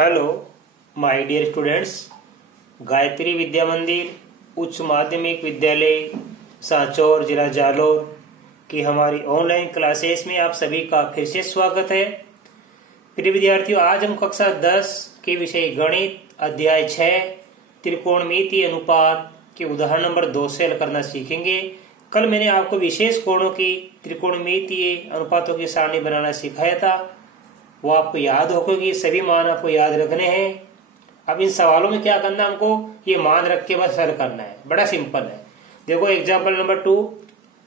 Hello my dear students, Gayatri Vidya Mandir उच्च माध्यमिक विद्यालय सांचौर जिला जालौर की हमारी ऑनलाइन क्लासेस में आप सभी का फिर से स्वागत है। प्रिय विद्यार्थियों, आज हम कक्षा 10 के विषय गणित अध्याय 6 त्रिकोणमितीय अनुपात के उदाहरण नंबर 2 से हल करना सीखेंगे। कल मैंने आपको विशेष कोणों की त्रिकोणमितीय अनुपातों की सारणी बनाना सिखाया था, वो आपको याद होगा कि सभी मान आपको याद रखने हैं। अब इन सवालों में क्या करना, हमको ये मान रख के बस हल करना है। बड़ा सिंपल है। देखो example number 2,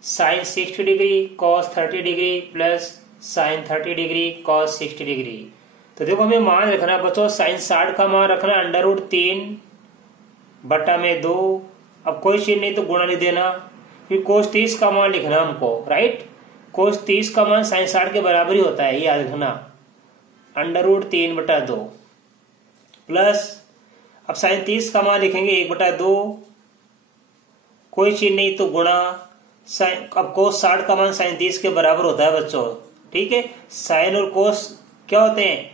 sine 60 degree cos 30 degree plus sine 30 degree cos 60 degree. तो देखो हमें मान रखना बच्चों, साइन 60 का मान रखना √3/2। अब कोई चीज नहीं तो गुणा नहीं देना। फिर कोस 30 का मान लिखना हमको, राइट। कोस 30 का मान साइन 60 के बराबर ही होता है, ये याद रखना, √3/2 प्लस अब साइन 30 का मान लिखेंगे 1/2, कोई चीज नहीं तो गुणा साइन। अब कोस 60 का मान साइन 30 के बराबर होता है बच्चों, ठीक है। साइन और कोस क्या होते हैं,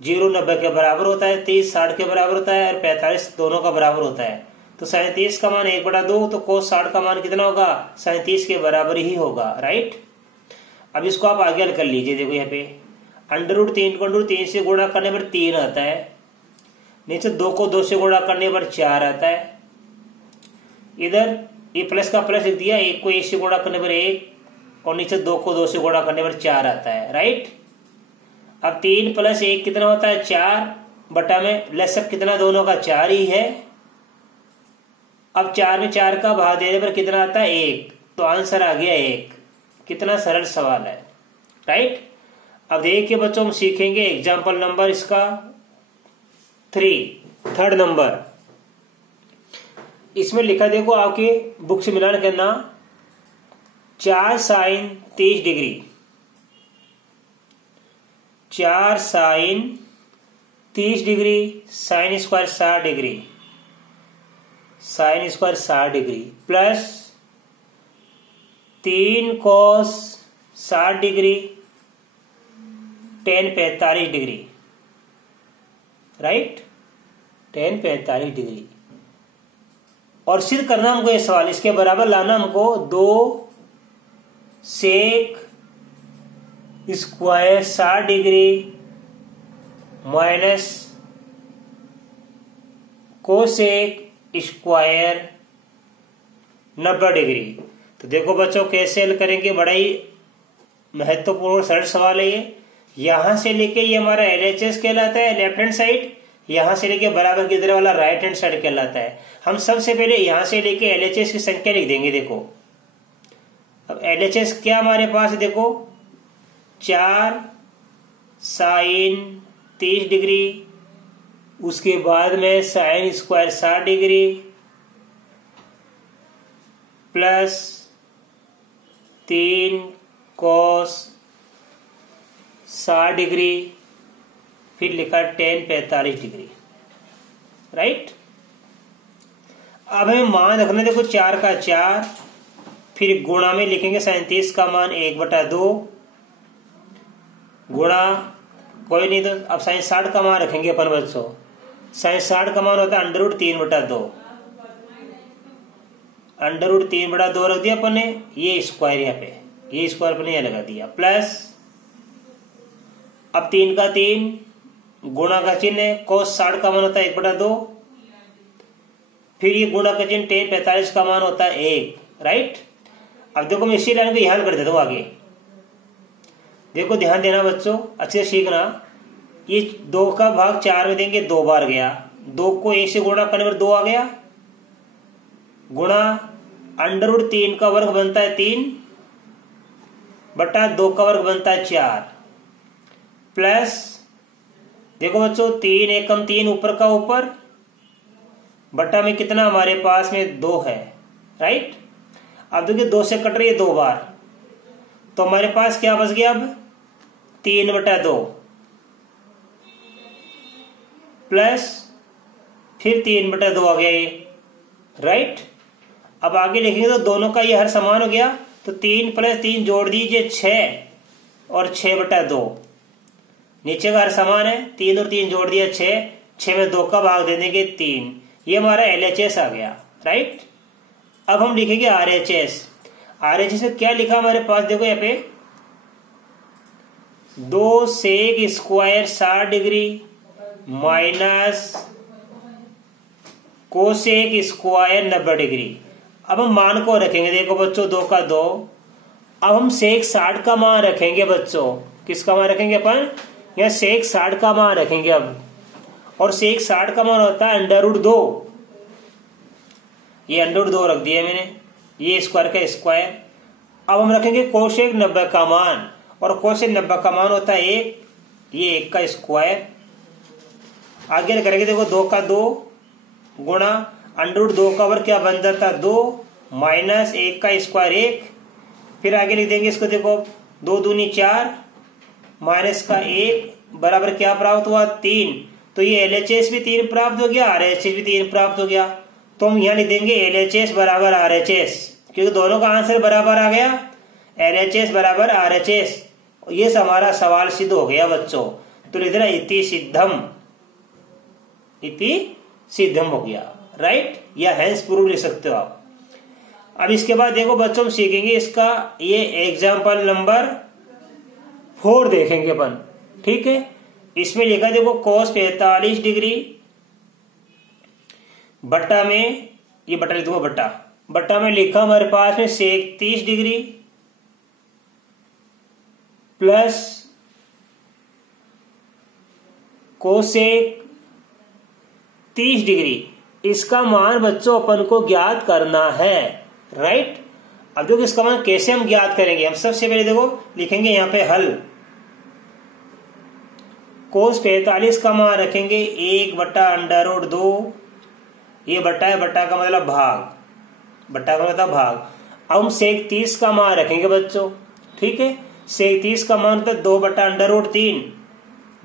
0 90 के बराबर होता है, 30 60 के बराबर होता है और 45 दोनों का बराबर होता है। तो साइन 30 का मान 1/2, तो कोस 60 का मान कितना होगा, साइन 30 के बराबर ही होगा, राइट। अब इसको आप आगे हल कर लीजिए। देखो यहाँ पे √3 को √3 से गुणा करने पर 3 आता है, नीचे 2 को 2 से गुणा करने पर 4 आता है। इधर ये प्लस का प्लस लिख दिया, 1 को 1 से गुणा करने पर 1 और नीचे 2 को 2 से गुणा करने पर 4 आता है, राइट। अब 3 + 1 कितना होता है, 4 बटा में लसक कितना, दोनों का 4 ही है। अब 4 में 4 का भाग देने पर कितना आता है, 1। तो आंसर आ गया 1। कितना सरल सवाल है, राइट। अब देखिए बच्चों, हम सीखेंगे एग्जाम्पल नंबर इसका 3, थर्ड नंबर। इसमें लिखा देखो, आपके बुक से मिलान करना, 4 sine 30 degree, 4 sine 30 degree sine square 60 degree, sine square 60 degree plus 3 cos 60 degree tan 45 degree, right, tan 45 degree. और सिद्ध करना हमको ये सवाल, इसके बराबर लाना हमको 2 sec square 60 degree minus cosec square 90 degree. तो देखो बच्चों कैसे हल करेंगे, बड़ा ही महत्वपूर्ण सरल सवाल है ये। यहां से लेके ये हमारा LHS कहलाता है, लेफ्ट हैंड साइड। यहां से लेके बराबर की इधर वाला राइट हैंड साइड कहलाता है। हम सबसे पहले यहां से लेके LHS की संख्या लिख देंगे। देखो अब LHS क्या हमारे पास है, देखो 4 साइन 30 डिग्री, उसके बाद में sign square 60 degree plus 3 cos 60 degree, फिर लिखा tan 45 डिग्री, राइट। अब हमें मान रखना, देखो 4 का 4, फिर गुणा में लिखेंगे साइन 30 का मान 1/2 गुणा, कोई नहीं तो अब साइन 60 का मान रखेंगे अपन बच्चों। साइन 60 का मान होता है √3/2, √3/2 रख दिया अपन ने, ये स्क्वायर यहाँ पे, ये स्क्वायर अपन ने लगा दिया, प्लस अब 3 का 3 गुणा का चिन्ह है, कोस 60 का मान होता है 1/2, फिर ये गुणा का चिन्ह tan 45 का मान होता है 1, राइट। अब देखो मैं इसी लाइन को यहां कर देता हूं आगे। देखो ध्यान देना बच्चों, अच्छे से सीखना। ये 2 का भाग 4 में देंगे, 2 बार गया, 2 को 1 से गुणा करने पर 2 आ गया, गुणा √3 का वर्ग बनता है 3 बटा 2 का वर्ग बनता है 4 प्लस, देखो बच्चों 3 एकम 3 ऊपर का ऊपर बटा में कितना हमारे पास में 2 है, राइट। अब देखिए 2 से कट रही है 2 बार, तो हमारे पास क्या बच गया, अब 3/2 प्लस फिर 3/2 आ गया ये, राइट। अब आगे लिखेंगे तो दोनों का ये हर समान हो गया, तो 3 + 3 जोड़ दीजिए 6 और 6/2 नीचे का हर समान है, 3 और 3 जोड़ दिया 6, 6 में 2 का भाग दे देंगे 3। ये हमारा LHS आ गया, राइट। अब हम लिखेंगे RHS। RHS में क्या लिखा हमारे पास, देखो यहाँ पे 2 sec square 60 degree minus cosec square 90 degree. अब हम मान को रखेंगे, देखो बच्चों 2 का 2। अब हम सेक 60 का मान रखेंगे बच्चों, किसका मान रखेंगे अपन, यहाँ सेक 60 का मान रखेंगे अब। और सेक 60 का मान होता है √2। ये √2 रख दिया मैंने, ये स्क्वायर का स्क्वायर। अब हम रखेंगे कोसेक 90 का मान, और कोसेक 90 का मान होता है 1, ये 1 का स्क्वायर। आगे करेंगे, देखो 2 का 2 गुणा √2 का वर्ग क्या बन जाता है 2 माइनस 1 का स्क्वायर 1। फिर आगे लिख देंगे इसको, देखो 2 दूनी 4 माइनस का 1 बराबर क्या प्राप्त हुआ 3। तो ये LHS भी 3 प्राप्त हो गया, RHS भी 3 प्राप्त हो गया। तो हम यहाँ लिख देंगे LHS बराबर RHS, क्योंकि दोनों का आंसर बराबर आ गया, LHS बराबर RHS। ये हमारा सवाल सिद्ध हो गया बच्चों। तो लिख देना इति सिद्धम, इति सिद्धम हो गया, राइट, या हैंस प्रूफ लिख सकते हो आप। अब इसके बाद देखो बच्चों हम सीखेंगे इसका ये एग्जाम्पल नंबर 4 देखेंगे अपन, ठीक है। इसमें लिखा देखो cos 45 डिग्री बट्टा में, ये बट्टा लिख दूंगा, बट्टा में लिखा हमारे पास में सेक 30 डिग्री प्लस कोसेक 30 डिग्री। इसका मान बच्चों अपन को ज्ञात करना है, राइट। अब देखो इसका मान कैसे हम ज्ञात करेंगे, हम सबसे पहले देखो लिखेंगे यहाँ पे हल। cos 45 का मान रखेंगे 1/√2, ये बट्टा है, बट्टा का मतलब भाग, बट्टा का मतलब भाग। अब हम सेक 30 का मान रखेंगे बच्चों, ठीक है। सेक 30 का मान होता है 2/√3,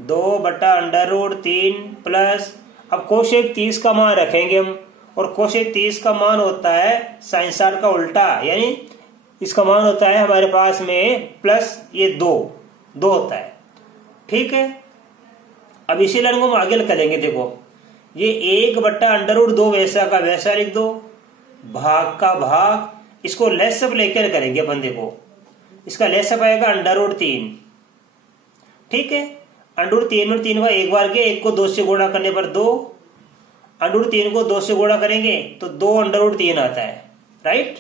2/√3 प्लस, अब कोसेक 30 का मान रखेंगे हम, और कोसेक 30 का मान होता है sin 60 का उल्टा, यानी इसका मान होता है हमारे पास में प्लस ये 2 होता है, ठीक है। अब इसी लाइन को हम आगे करेंगे, देखो ये 1/√2 वैसा का वैसा लिख दो, भाग का भाग, इसको लेसअप लेकर करेंगे अपन। देखो इसका लेसअप आएगा √3, ठीक है। √3 और 3 का एक बार के, एक को 2 से गुणा करने पर 2, √3 को 2 से गुणा करेंगे तो 2 √3 आता है, राइट।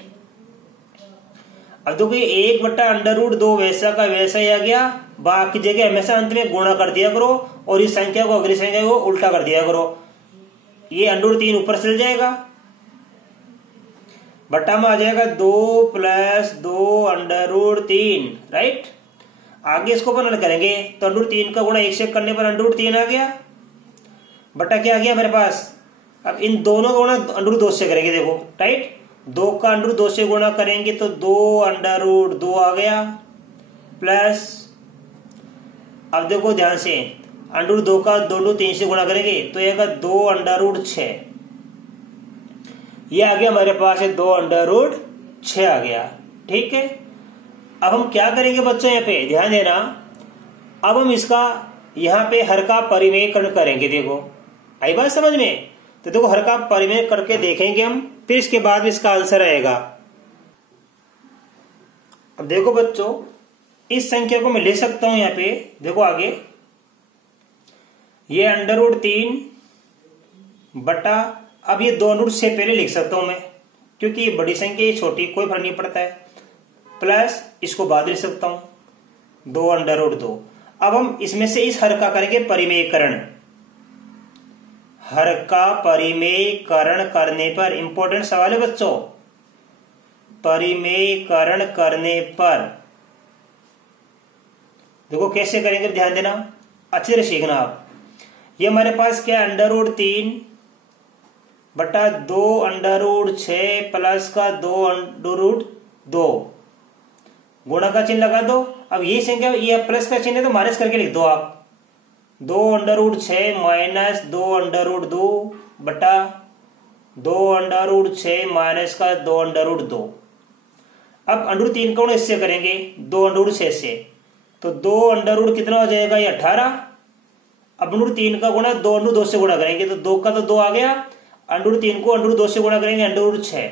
अब देखो ये 1/√2 वैसा का वैसा ही आ गया, बाकी जगह हमेशा अंत में गुणा कर दिया करो, और इस संख्या को अगली संख्या को उल्टा कर दिया करो। ये √3 ऊपर चल जाएगा, बट्टा में आ जाएगा 2 + 2 √3, राइट। आगे इसको अपन हल करेंगे तो √3 का गुणा 1 से करने पर √3 आ गया, बट्टा क्या आ गया मेरे पास। अब इन दोनों का गुणा √2 से करेंगे, देखो राइट, 2 का √2 से गुणा करेंगे तो 2 आ गया, प्लस अब देखो ध्यान से √2 का 2 से गुणा करेंगे तो ये 2 √6, ये आ गया हमारे पास है 2 √6 आ गया, ठीक है। अब हम क्या करेंगे बच्चों, यहाँ पे ध्यान देना, अब हम इसका यहाँ पे हर का परिमेयकरण करेंगे। देखो आई बात समझ में, तो देखो हर का परिमेय करके देखेंगे हम, फिर इसके बाद इसका आंसर आएगा। अब देखो बच्चों इस संख्या को मैं ले सकता हूं यहाँ पे, देखो आगे ये √3 बटा, अब ये 2 से पहले लिख सकता हूं मैं, क्योंकि ये बड़ी संख्या ये छोटी, कोई फर्क नहीं पड़ता है, प्लस इसको बाद लिख सकता हूं 2 अब हम इसमें से इस हर का करेंगे परिमेयकरण। हर का परिमेयकरण करने पर, इंपॉर्टेंट सवाल है बच्चों, परिमेयकरण करने पर देखो कैसे करेंगे, ध्यान देना, अच्छे से सीखना आप। ये हमारे पास क्या है √3 बटा 2 √6 प्लस का 2 गुणा का चिन्ह लगा दो। अब ये संख्या, ये प्लस का चिन्ह है तो माइनस करके लिख दो आप, 2 माइनस 2 बटा 2 माइनस का 2 अब √3 का गुणा इससे करेंगे 2 से, तो 2 कितना हो जाएगा, ये 18, अब √3 का गुणा 2 √2 से गुणा करेंगे तो 2 का तो 2 आ गया, √3 को √2 से गुणा करेंगे √6।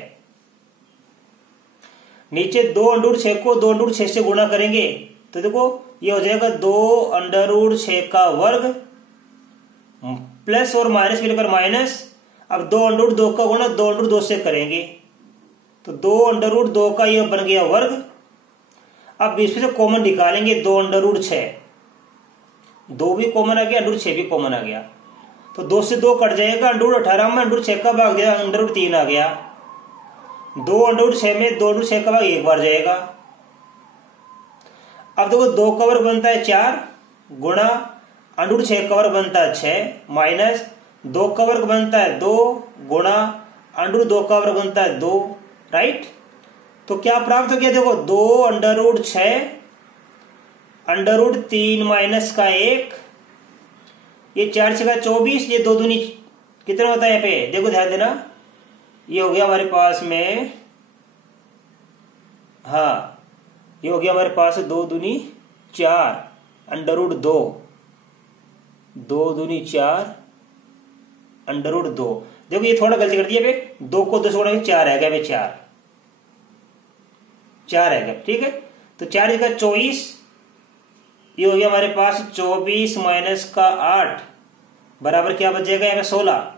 नीचे 2 √6 को 2 √6 से गुणा करेंगे तो देखो ये हो जाएगा 2 √6 का वर्ग प्लस और माइनस मिलकर माइनस। अब 2 √2 का गुणा 2 √2 से करेंगे तो 2 √2 का ये बन गया वर्ग। अब इसमें से कॉमन निकालेंगे 2 √6, 2 भी कॉमन आ गया, √6 भी कॉमन आ गया तो 2 से 2 कट जाएगा, √18 में √6 का भाग दिया, √3 आ गया। 2 √6 में 2 √6 का भाग एक बार जाएगा। अब देखो 2 का वर्ग बनता है 4 गुणा √6 का वर्ग बनता है 6 माइनस 2 का वर्ग बनता है 2 गुणा √2 का वर्ग बनता है 2, राइट। तो क्या प्राप्त हो गया देखो 2 √6 √3 माइनस का 1, ये 4 6 24, ये 2 दूनी कितना होता है यहाँ पे देखो ध्यान देना, ये हो गया हमारे पास में, हाँ ये हो गया हमारे पास 2 दूनी 4 √2, 2 दूनी 4 √2। देखो ये थोड़ा गलती कर दिया पे, 2 को 2 से गुणा 4 है गया, 4 है गया, ठीक है। तो 4 का 24, ये हो गया हमारे पास 24 माइनस का 8 बराबर क्या बच जाएगा यहाँ पे 16।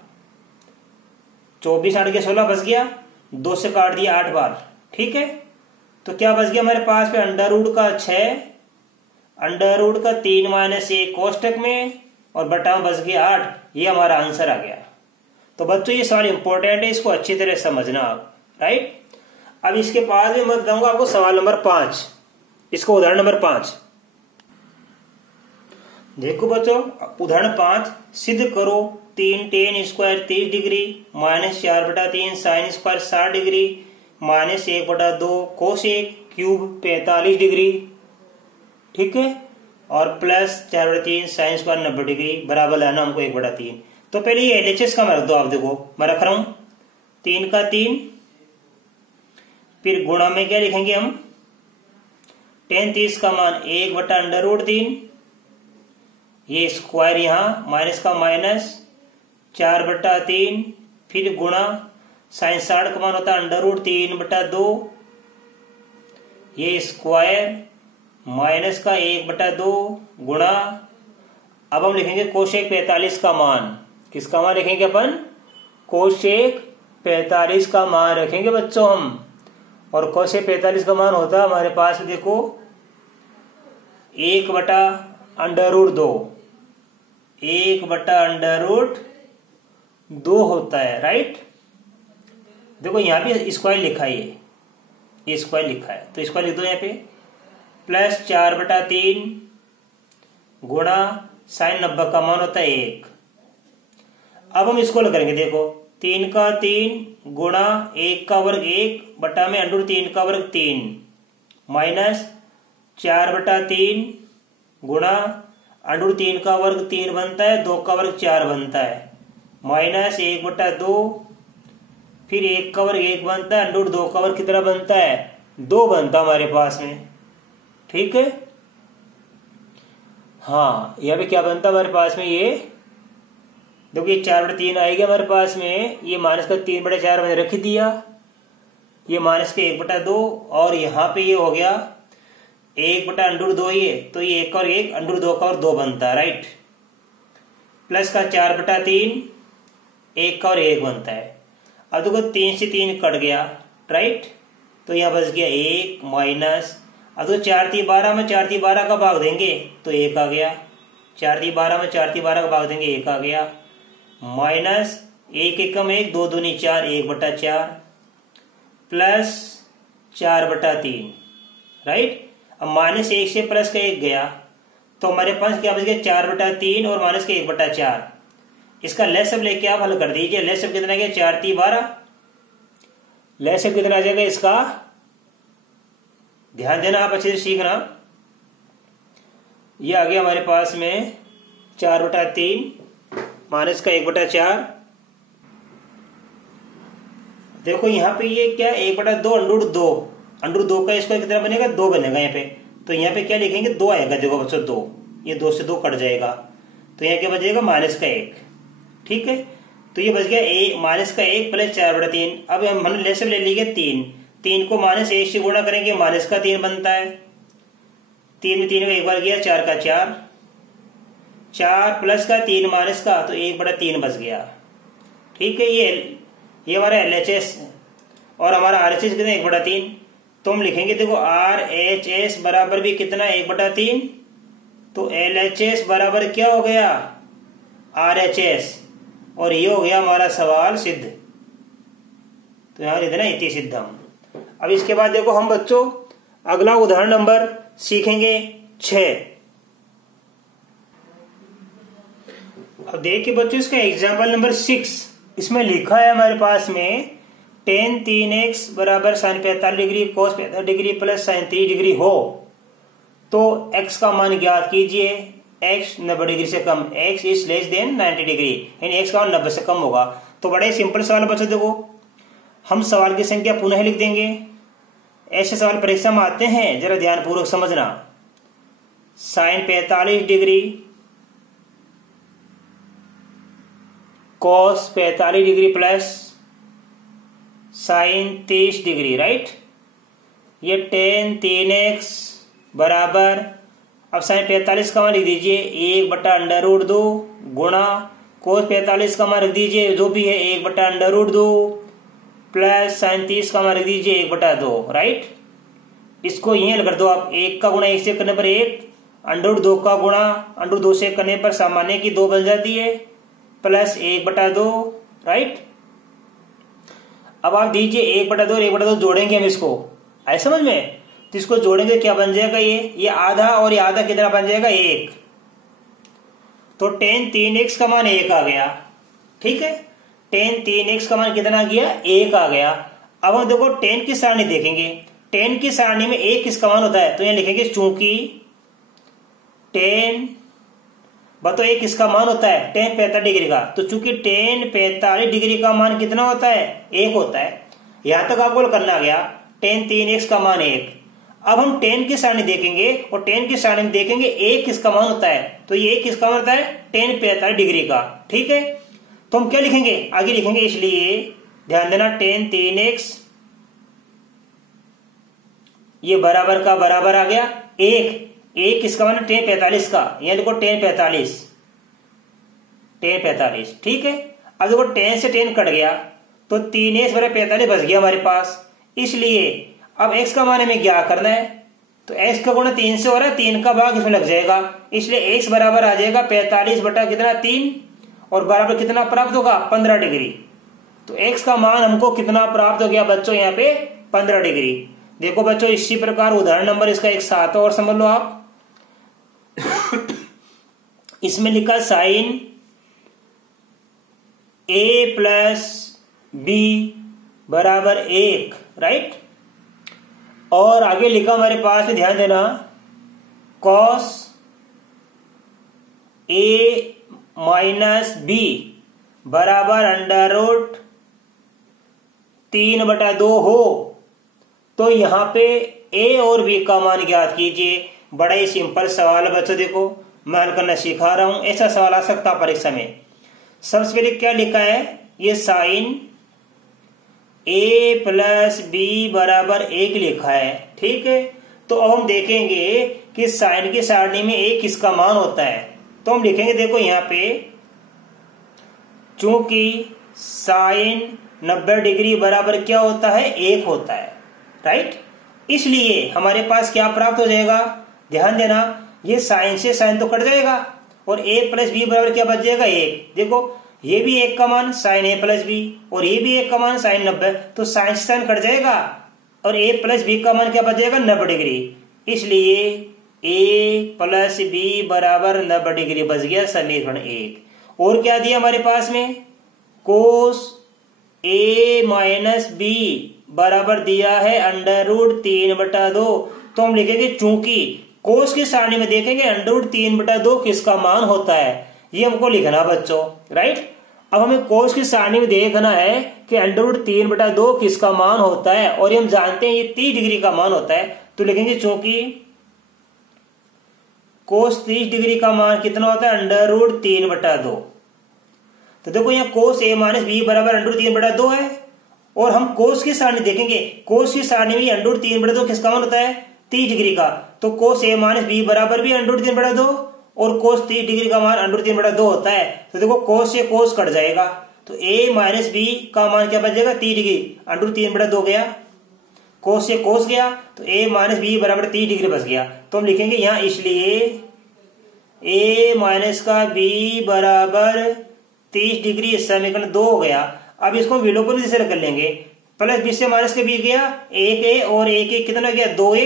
24 8 के 16 बच गया, 2 से काट दिया 8 बार, ठीक है। तो क्या बच गया हमारे पास पे √ का 6, √ का 3 माइनस 1 कोष्टक में और बटा में बच गया 8। ये हमारा आंसर आ गया। तो बच्चों ये सवाल इंपॉर्टेंट है, इसको अच्छी तरह समझना आप, राइट। अब इसके बाद में मैं बताऊंगा आपको सवाल नंबर 5, इसको उदाहरण नंबर 5 देखो बच्चों। उदाहरण 5, सिद्ध करो 3 tan square 30 degree minus 4/3 sin square 60 degree minus 1/2 cosec cube 45 degree, ठीक है, और प्लस 4/3 sin स्क्वायर 90 डिग्री बराबर लाना हमको 1/3। तो पहले ये LHS का मैं रख दो, आप देखो मैं रख रहा हूं 3 का 3, फिर गुणा में क्या लिखेंगे हम, tan 30 का मान 1/√3, ये स्क्वायर यहां माइनस का माइनस 4/3, फिर गुणा sin 60 का मान होता है √3/2, ये स्क्वायर माइनस का 1/2 गुणा। अब हम लिखेंगे कोशेक 45 का मान, किसका मान लिखेंगे अपन, कोशेक 45 का मान रखेंगे बच्चों हम। और कोशेक 45 का मान होता है हमारे पास देखो 1/√2, 1/√2 होता है, राइट। देखो यहां भी स्क्वायर लिखा है, ये स्क्वायर लिखा है तो स्क्वायर लिख दो यहाँ पे, प्लस 4/3 गुणा sin 90 का मान होता है 1। अब हम इसको करेंगे, देखो 3 का 3 गुणा 1 का वर्ग 1 बटा में √3 का वर्ग 3 माइनस 4/3 गुणा √3 का वर्ग 3 बनता है, 2 का वर्ग 4 बनता है, माइनस 1/2, फिर 1 का वर्ग 1 बनता है, √2 का वर्ग कितना बनता है 2 बनता हमारे पास में, ठीक है। हाँ यहाँ पे क्या बनता हमारे पास में, ये देखो ये 4/3 आएगा हमारे पास में, ये माइनस का 3/4 मैंने रख दिया, ये माइनस का 1/2 और यहाँ पे ये हो गया 1/√2, ये तो ये 1 और 1 √2 का और 2 बनता है, राइट। प्लस का 4/3 1 का और 1 बनता है। अब देखो 3 से 3 कट गया, राइट, तो यहाँ बच गया 1 माइनस, अब तो 4 3 12 में 4 3 12 का भाग देंगे तो 1 आ गया, 4 3 12 में 4 3 12 का भाग देंगे 1 आ गया, माइनस 1 1 कम 1 2 दूनी 4 1/4 प्लस 4/3, राइट। अब माइनस 1 से प्लस का 1 गया तो हमारे पास क्या बच गया 4/3 और माइनस का 1/4। इसका लेस सब लेके आप हल कर दीजिए, लेस सब कितना गया 4 3 12, लेस सब कितना आ जाएगा इसका, ध्यान देना आप अच्छे से सीखना। ये आ गया हमारे पास में 4/3 माइनस का 1/4। देखो यहाँ पे ये क्या 1/2 √2 का स्क्वायर कितना बनेगा 2 बनेगा यहाँ पे, तो यहाँ पे क्या लिखेंगे 2 आएगा, देखो बच्चों 2, ये 2 से 2 कट जाएगा, तो यहाँ क्या बचेगा माइनस का 1। ठीक है, तो ये बच गया माइनस का 1 प्लस 4/3। अब हमने लेस ले लीजिए 3 को -1 से गुणा करेंगे माइनस का 3 बनता है। 3 में 3 एक बार गया, 4 का 4 प्लस का 3 माइनस का, तो 1/3 बच गया। ठीक है, ये हमारा LHS और हमारा RHS कितना 1/3। तो हम लिखेंगे देखो RHS बराबर भी कितना 1/3, तो LHS बराबर क्या हो गया RHS, और ये हो गया हमारा सवाल सिद्ध। तो यहां लिखना इति सिद्धम। अब इसके बाद देखो हम बच्चों अगला उदाहरण नंबर सीखेंगे 6। अब देखिए बच्चों इसका एग्जाम्पल नंबर 6, इसमें लिखा है हमारे पास में tan 3x बराबर sin 45 degree cos 45 degree plus sin 3 degree हो तो x का मान ज्ञात कीजिए। x 90 डिग्री से कम, x is less than 90 degree, यानी x का मान 90 से कम होगा। तो बड़ा ही सिंपल सवाल बच्चों, देखो हम सवाल की संख्या पुनः लिख देंगे। ऐसे सवाल परीक्षा में आते हैं, जरा ध्यानपूर्वक समझना। sin 45 degree cos 45 degree plus sin 30 degree, right. ये tan 3x बराबर, अब sin 45 का मान लिख दीजिए 1/√2 गुणा cos 45 का मान रख दीजिए जो भी है 1/√2 प्लस sin 30 का मान रख दीजिए 1/2, राइट। इसको यहीं कर दो आप, 1 का गुणा 1 से करने पर 1, √2 का गुणा √2 से करने पर सामान्य की 2 बन जाती है, प्लस 1/2, राइट। अब आप दीजिए 1/2 और 1/2 जोड़ेंगे हम इसको, आए समझ में। तो इसको जोड़ेंगे क्या बन जाएगा, ये आधा और ये आधा कितना बन जाएगा 1। तो tan 3x का मान 1 आ गया। ठीक है, tan 3x का मान कितना आ गया 1 आ गया। अब हम देखो tan की सारणी देखेंगे। tan की सारणी में 1 किसका मान होता है, तो यहां लिखेंगे चूंकि tan बताओ 1 किसका मान होता है tan 45 डिग्री का, तो चूंकि tan 45 डिग्री का मान कितना होता है 1 होता है। यहां तक आपको करना गया tan 3x का मान 1। अब हम tan की सारणी देखेंगे और tan की सारणी में देखेंगे 1 किसका मान होता है, तो ये 1 किसका मान होता है tan 45 डिग्री का। ठीक है, तो हम क्या लिखेंगे आगे लिखेंगे, इसलिए ध्यान देना tan 3x ये बराबर का बराबर आ गया 1 किसका मान tan 45 का, यहां देखो tan 45। ठीक है, अब देखो tan से tan कट गया तो 3x बराबर 45 बच गया हमारे पास। इसलिए अब x का मान हमें क्या करना है, तो x का गुणा 3 से हो रहा है, 3 का भाग इसमें लग जाएगा, इसलिए x बराबर आ जाएगा 45 बटा कितना 3, और बराबर कितना प्राप्त होगा 15 डिग्री। तो x का मान हमको कितना प्राप्त हो गया बच्चों यहाँ पे 15 डिग्री। देखो बच्चों इसी प्रकार उदाहरण नंबर इसका एक 7 और समझ लो आप। इसमें लिखा साइन a प्लस b बराबर 1, राइट। और आगे लिखा हमारे पास में ध्यान देना cos a माइनस b बराबर √3/2 हो तो यहां पे a और b का मान ज्ञात कीजिए। बड़ा ही सिंपल सवाल है बच्चों, देखो मैं हल करना सिखा रहा हूं, ऐसा सवाल आ सकता परीक्षा में। सबसे पहले क्या लिखा है, ये साइन a प्लस b बराबर 1 लिखा है। ठीक है, तो अब हम देखेंगे कि साइन की सारणी में a किसका मान होता है। तो हम लिखेंगे देखो यहाँ पे चूंकि साइन 90 डिग्री बराबर क्या होता है 1 होता है, राइट। इसलिए हमारे पास क्या प्राप्त हो जाएगा, ध्यान देना ये साइन से साइन तो कट जाएगा और a प्लस बी बराबर क्या बच जाएगा 1। देखो ये भी 1 का मान साइन a प्लस बी और ये भी 1 का मान साइन 90, तो साइन से साइन कट जाएगा और a प्लस बी का मान क्या बच जाएगा 90 डिग्री। इसलिए a प्लस बी बराबर 90 डिग्री बच गया समीकरण 1। और क्या दिया हमारे पास में, कोस a माइनस बी बराबर दिया है √3/2। तो हम लिखेंगे चूंकि कोस की सारणी में देखेंगे √3/2 किसका मान होता है, ये हमको लिखना बच्चों, राइट। अब हमें कोस की सारणी में देखना है कि √3/2 किसका मान होता है, और हम जानते हैं ये 30 डिग्री का मान होता है। तो लिखेंगे चूंकि कोस 30 डिग्री का मान कितना होता है, √3/2। तो देखो यहाँ कोस ए माइनस बी बराबर √3/2 है। और हम कोस की सारणी देखेंगे, कोस की सारणी में √3/2 किसका मान होता है, 30 डिग्री का। तो कोस ए माइनस बी बराबर भी √3/2 और कोस 30 डिग्री का मान √3/2 होता है। तो देखो कोस से कोस कट जाएगा, तो ए माइनस बी का मान क्या बच जाएगा, 30 डिग्री, √3/2 गया, कोस से कोस गया, तो ए माइनस बी बराबर 30 डिग्री बच गया। तो हम लिखेंगे यहाँ इसलिए ए माइनस का बी बराबर 30 डिग्री, समीकरण 2 हो गया। अब इसको विलोपन विधि से कर लेंगे, प्लस 20 से माइनस के 20 गया, 1a और 1a कितना गया, 2a,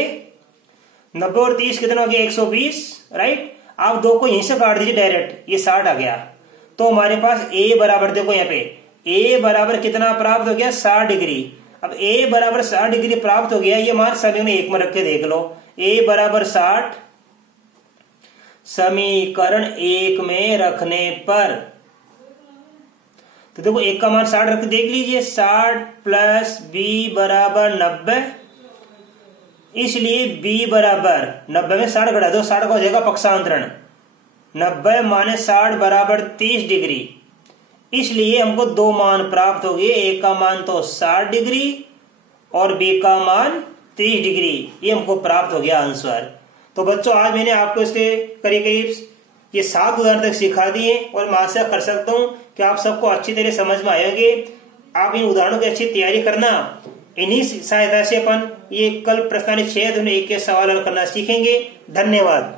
90 और 30 कितना हो गया, 120, राइट। आप 2 को यहीं से काट दीजिए डायरेक्ट, ये 60 आ गया। तो हमारे पास a बराबर, देखो यहाँ पे a बराबर कितना प्राप्त हो गया, 60 डिग्री। अब a बराबर 60 डिग्री प्राप्त हो गया, ये मान समीकरण 1 में रख के देख लो, a बराबर 60 समीकरण 1 में रखने पर, तो देखो 1 का मान 60 रख के देख लीजिए, 60 प्लस b बराबर 90, इसलिए b बराबर 90 में 60 घटा दो, 60 का हो जाएगा पक्षांतरण, 90 माइनस 60 बराबर 30 डिग्री। इसलिए हमको 2 मान प्राप्त हो गए, a का मान तो 60 डिग्री और b का मान 30 डिग्री, ये हमको प्राप्त हो गया आंसर। तो बच्चों आज मैंने आपको इसके करीब ये 7 उदाहरण तक सिखा दिए और मैं आशा कर सकता हूं कि आप सबको अच्छी तरह समझ में आएंगे। आप इन उदाहरणों की अच्छी तैयारी करना, इन्हीं सहायता से अपन ये कल प्रश्नावली 6 1 के सवाल हल करना सीखेंगे। धन्यवाद।